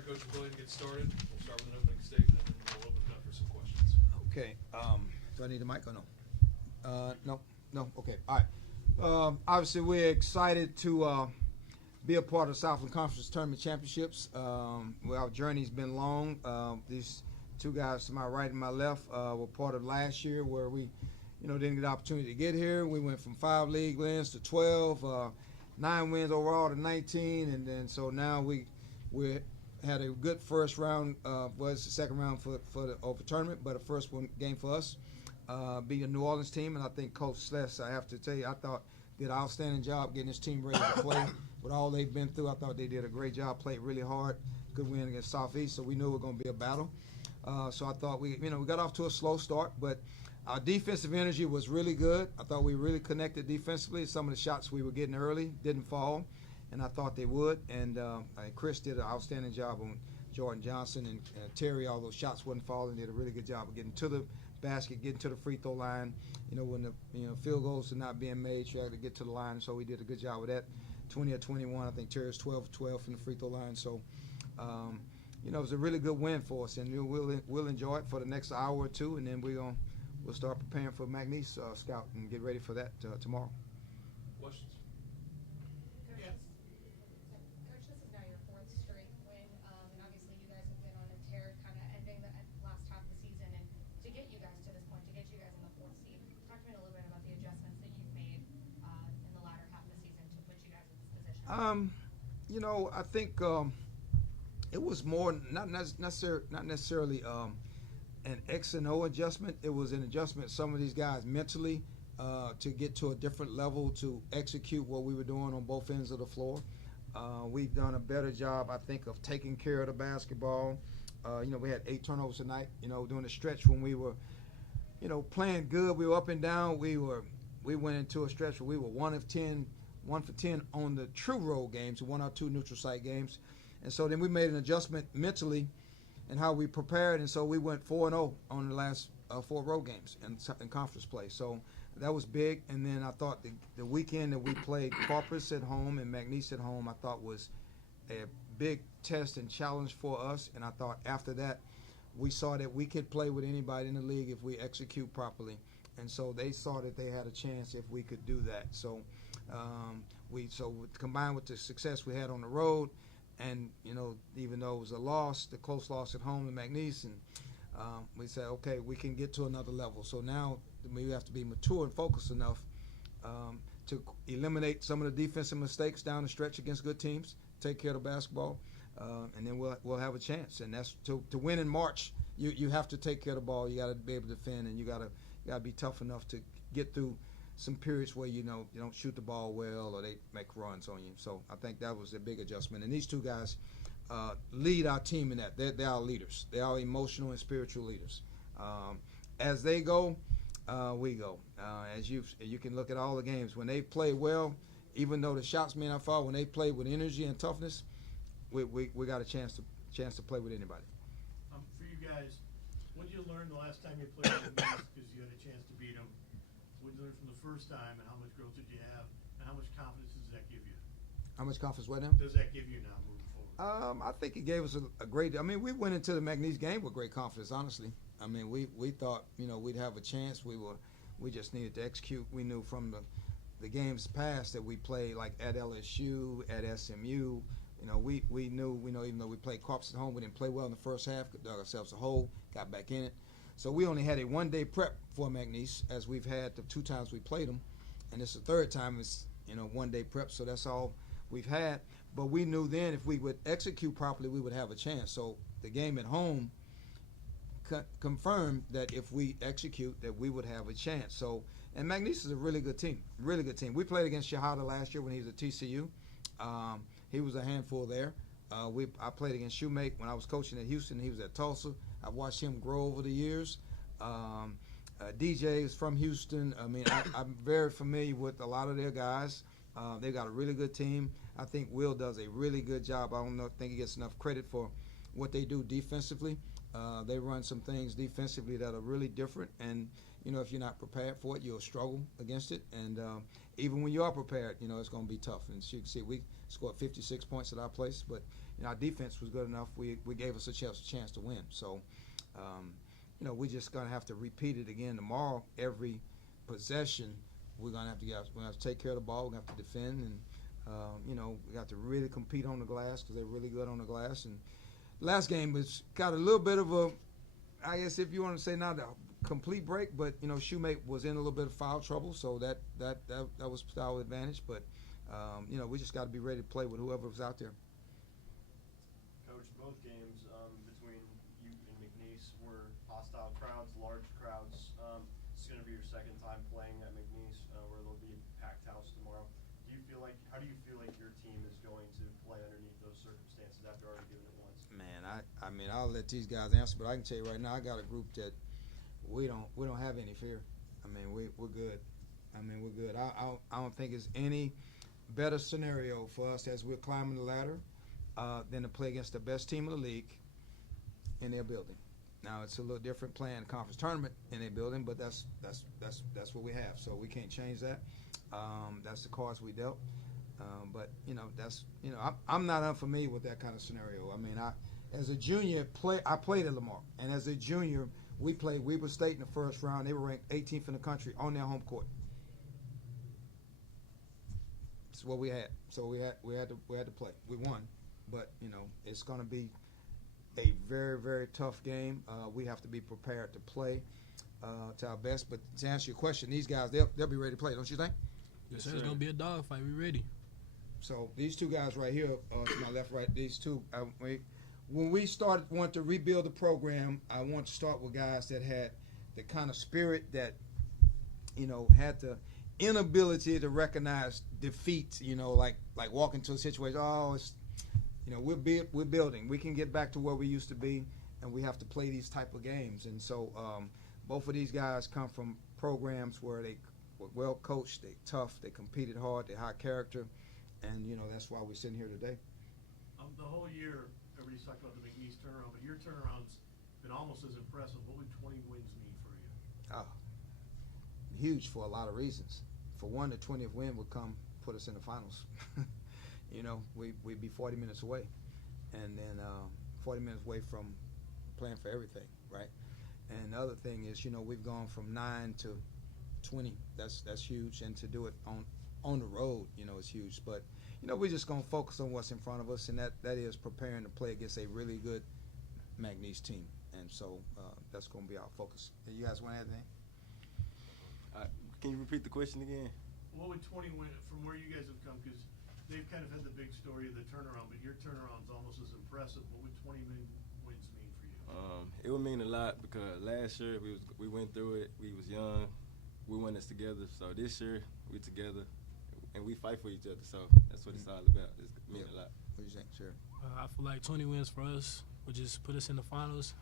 right, Coach, we'll go ahead and get started. We'll start with an opening statement, and then we'll open it up for some questions. Okay. Do I need a mic or no? No. Okay. All right. Obviously, we're excited to be a part of Southland Conference Tournament Championships. Our journey's been long. These two guys to my right and my left were part of last year where we, didn't get the opportunity to get here. We went from 5 league wins to 12, 9 wins overall to 19, and then so now we had a good first round. Was the second round for the over tournament, but a first one game for us. Being a New Orleans team, and I think Coach Sless, I have to tell you, I thought did an outstanding job getting his team ready to play. With all they've been through, I thought they did a great job, played really hard, good win against Southeast, so we knew it was going to be a battle. So I thought we got off to a slow start, but our defensive energy was really good. I thought we really connected defensively. Some of the shots we were getting early didn't fall, and I thought they would. And Chris did an outstanding job on Jordan Johnson and Terry. All those shots wasn't falling. Did a really good job of getting to the basket, getting to the free throw line. When the field goals are not being made, you had to get to the line. So we did a good job with that. 20 or 21. I think Terry was 12 for 12 from the free throw line. So, it was a really good win for us, and we'll enjoy it for the next hour or two, and then we'll start preparing for McNeese Scout and get ready for that tomorrow. Questions? Yeah. Coach, this is now your 4th straight win, and obviously you guys have been on a tear kind of ending the last half of the season, and to get you guys to this point, to get you guys in the 4th seed, talk to me a little bit about the adjustments that you've made in the latter half of the season to put you guys in this position. I think it was more not necessarily an X and O adjustment. It was an adjustment of some of these guys mentally to get to a different level to execute what we were doing on both ends of the floor. We've done a better job, I think, of taking care of the basketball. We had 8 turnovers tonight. During the stretch when we were, playing good, we were up and down. We went into a stretch where we were 1 for 10 on the true road games, 1 or 2 neutral site games. And so then we made an adjustment mentally and how we prepared, and so we went 4-0 on the last 4 road games in conference play. So that was big. And then I thought the weekend that we played Corpus at home and McNeese at home, I thought was a big test and challenge for us. And I thought after that, we saw that we could play with anybody in the league if we execute properly. And so they saw that they had a chance if we could do that. So combined with the success we had on the road, and even though it was the close loss at home to McNeese, and we said, okay, we can get to another level. So now we have to be mature and focused enough to eliminate some of the defensive mistakes down the stretch against good teams, take care of the basketball, and then we'll have a chance. And that's to win in March. You have to take care of the ball. You got to be able to defend, and you got to be tough enough to get through some periods where you don't shoot the ball well or they make runs on you. So I think that was a big adjustment. And these two guys lead our team in that. They're our leaders. They are emotional and spiritual leaders. As they go, we go. As you can look at all the games when they play well, even though the shots may not fall, when they play with energy and toughness, we got a chance to play with anybody. For you guys, what did you learn the last time you played with them? Because you had a chance to beat them. What did you learn from the first time, and how much growth did you have, and how much confidence does that give you? How much confidence what now? Does that give you now moving forward? I think it gave us a great. I mean, we went into the McNeese game with great confidence. Honestly, I mean, we thought we'd have a chance. We just needed to execute. We knew from the games past that we played like at LSU, at SMU. We knew even though we played Corpus at home, we didn't play well in the first half. Dug ourselves a hole, got back in it. So we only had a 1-day prep for McNeese, as we've had the 2 times we played them, and it's the 3rd time it's 1-day prep. So that's all we've had. But we knew then if we would execute properly, we would have a chance. So the game at home confirmed that if we execute, that we would have a chance. So, and McNeese is a really good team, really good team. We played against Shahada last year when he was at TCU. He was a handful there. I played against Shoemake when I was coaching at Houston. He was at Tulsa. I watched him grow over the years. DJ is from Houston. I mean, I'm very familiar with a lot of their guys. They've got a really good team. I think Will does a really good job. I don't think he gets enough credit for what they do defensively. They run some things defensively that are really different, and if you're not prepared for it, you'll struggle against it. And even when you are prepared, it's going to be tough. And as you can see, we scored 56 points at our place, but our defense was good enough. We gave us a chance to win. So, we're just going to have to repeat it again tomorrow. Every possession, we're going to have to take care of the ball. We're going to have to defend, and we got to really compete on the glass because they're really good on the glass. And last game was got a little bit of a, I guess if you want to say not a complete break, but Shoemate was in a little bit of foul trouble, so that was to our advantage. But we just got to be ready to play with whoever was out there. Coach, both games between you and McNeese were hostile crowds, large crowds. It's going to be your second time playing at McNeese, where there'll be a packed house tomorrow. How do you feel like your team is going to play underneath those circumstances after already doing it once? Man, I mean, I'll let these guys answer, but I can tell you right now, I got a group that we don't have any fear. I mean, we're good. I mean, we're good. I don't think it's any better scenario for us as we're climbing the ladder than to play against the best team in the league in their building. Now it's a little different playing conference tournament in their building, but that's what we have. So we can't change that. That's the cards we dealt. But I'm not unfamiliar with that kind of scenario. I mean, as a junior I played at Lamar, and as a junior we played Weber State in the first round. They were ranked 18th in the country on their home court. That's what we had. So we had to play. We won, but it's going to be a very, very tough game. We have to be prepared to play to our best. But to answer your question, these guys they'll be ready to play, don't you think? Yes, sir. It's going to be a dogfight. We ready. So these two guys right here, to my left, right, these two, when we wanted to rebuild the program, I want to start with guys that had the kind of spirit that, had the inability to recognize defeat, like walk into a situation, it's, we're building. We can get back to where we used to be, and we have to play these type of games. And so both of these guys come from programs where they were well coached, they tough, they competed hard, they high character. And, that's why we're sitting here today. The whole year, everybody's talking about the McNeese turnaround, but your turnaround's been almost as impressive. What would 20 wins mean for you? Huge for a lot of reasons. For one, the 20th win would put us in the finals. We'd be 40 minutes away. And then 40 minutes away from playing for everything, right? And the other thing is, we've gone from 9 to 20. That's huge. And to do it on the road, it's huge. But, we're just going to focus on what's in front of us, and that is preparing to play against a really good McNeese team. And so that's going to be our focus. You guys want to add anything? Can you repeat the question again? What would 20 win from where you guys have come? Because they've kind of had the big story of the turnaround, but your turnaround's almost as impressive. What would 20 wins mean for you? It would mean a lot because last year we went through it. We was young. We won this together. So this year we together, and we fight for each other. So that's what it's all about. It's mean a lot. What do you think, sir? I feel like 20 wins for us would just put us in the finals.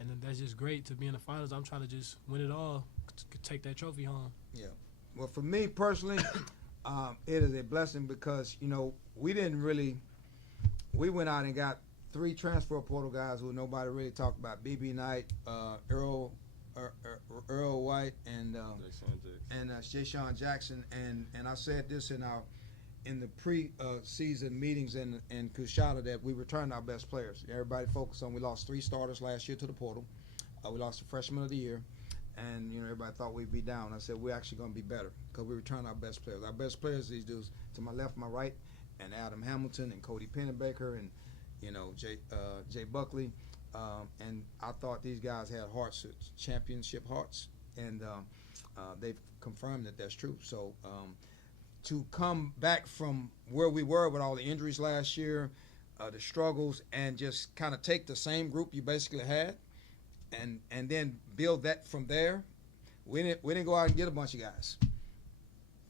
And then that's just great to be in the finals. I'm trying to just win it all, to take that trophy home. Yeah. Well, for me personally, it is a blessing because, we went out and got 3 transfer portal guys who nobody really talked about. B.B. Knight, Earl White, and Jay-Sean Jackson. And I said this in the pre-season meetings in Coushatta that we returned our best players. Everybody focused on we lost 3 starters last year to the portal. We lost the freshman of the year. And, everybody thought we'd be down. I said, we're actually going to be better because we returned our best players. Our best players, these dudes, to my left, my right, and Adam Hamilton and Cody Pennebaker and, Jay Buckley. And I thought these guys had hearts, championship hearts. And they've confirmed that that's true. So to come back from where we were with all the injuries last year, the struggles, and just kind of take the same group you basically had, and then build that from there. We didn't go out and get a bunch of guys.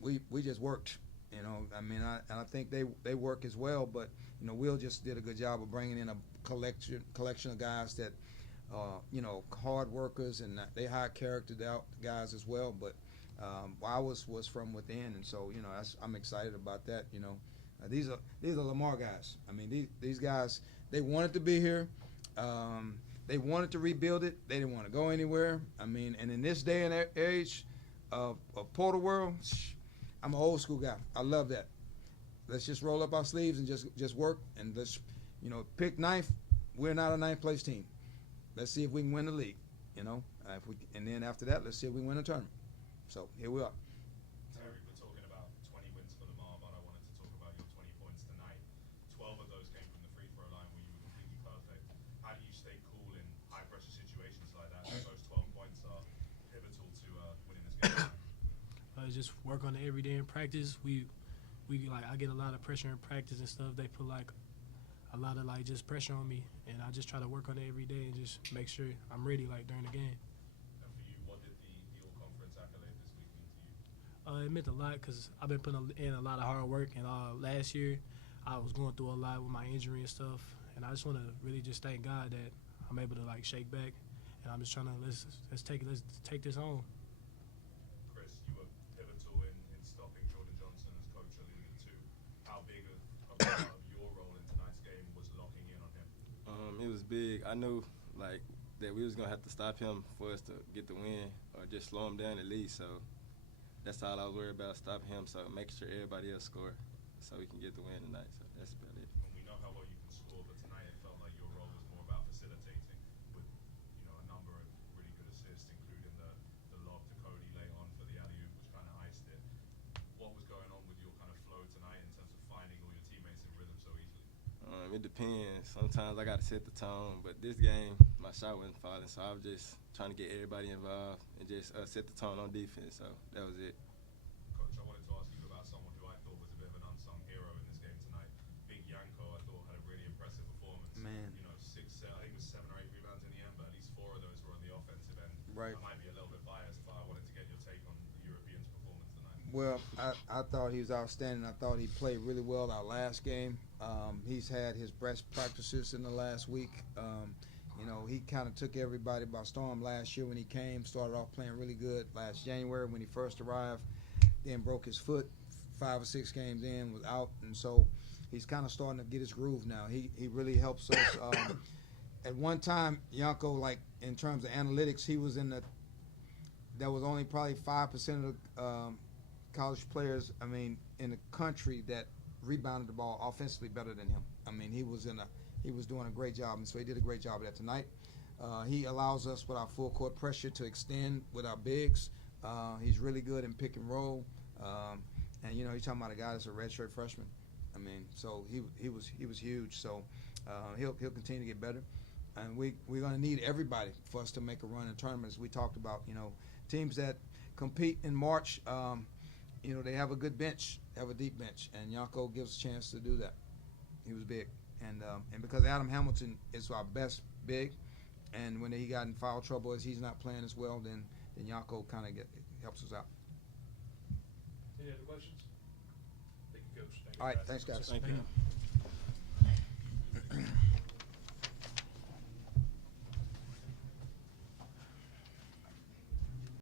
We just worked, I think they work as well. But Will just did a good job of bringing in a collection of guys that, hard workers, and they high character guys as well. But ours was from within, and so I'm excited about that. These are Lamar guys. I mean, these guys, they wanted to be here. They wanted to rebuild it. They didn't want to go anywhere. I mean, and in this day and age of Portal World, I'm an old school guy. I love that. Let's just roll up our sleeves and just work, and let's, pick ninth. We're not a ninth place team. Let's see if we can win the league. And then after that, let's see if we win a tournament. So here we are. Terry, we're talking about 20 wins for Lamar, but I wanted to talk about your 20 points tonight. 12 of those came from the free throw line where you were completely perfect. How do you stay cool in high pressure situations like that? Those 12 points are pivotal to winning this game. Just work on it every day in practice. I get a lot of pressure in practice and stuff. They put a lot of just pressure on me, and I just try to work on it every day and just make sure I'm ready during the game. And for you, what did the all-conference accolade this week mean to you? It meant a lot because I've been putting in a lot of hard work, and last year I was going through a lot with my injury and stuff, and I just want to really just thank God that I'm able to shake back, and I'm just trying to let's take this home. Chris, you were pivotal in stopping Jordan Johnson as coach alluded to. How big of a part of your role in tonight's game was locking in on him? It was big. I knew that we was gonna have to stop him for us to get the win, or just slow him down at least. So that's all I was worried about, stopping him. So making sure everybody else scored, so we can get the win tonight. So that's about it. And we know how well you can score, but tonight it felt like your role was more about facilitating with a number of really good assists, including the lob to Cody late on for the alley-oop, which kind of iced it. What was going on with your kind of flow tonight in terms of finding all your teammates in rhythm so easily? It depends. Sometimes I got to set the tone, but this game, my shot wasn't falling, so I was just trying to get everybody involved and just set the tone on defense. So that was it. Coach, I wanted to ask you about someone who I thought was a bit of an unsung hero in this game tonight. Big Yanko, I thought, had a really impressive performance. Man. 6, I think it was 7 or 8 rebounds in the end, but at least 4 of those were on the offensive end. Right. I might be a little bit biased, but I wanted to get your take on the Europeans' performance tonight. Well, I thought he was outstanding. I thought he played really well our last game. He's had his best practices in the last week. He kind of took everybody by storm last year when he came. Started off playing really good last January when he first arrived. Then broke his foot 5 or 6 games in, was out. And so he's kind of starting to get his groove now. He really helps us. At one time, Yanko, in terms of analytics, he was there was only probably 5% of the college players, in the country that rebounded the ball offensively better than him. He was doing a great job, and so he did a great job of that tonight. He allows us with our full court pressure to extend with our bigs. He's really good in pick and roll, and you're talking about a guy that's a redshirt freshman. So he was huge. So he'll continue to get better, and we're going to need everybody for us to make a run in tournaments. We talked about teams that compete in March. They have a good bench, have a deep bench, and Yanko gives a chance to do that. He was big, and because Adam Hamilton is our best big, and when he got in foul trouble as he's not playing as well, then Yanko kind of helps us out. Any other questions? Thank you, Coach. Thank you, All right, guys. thanks, guys. Thank you.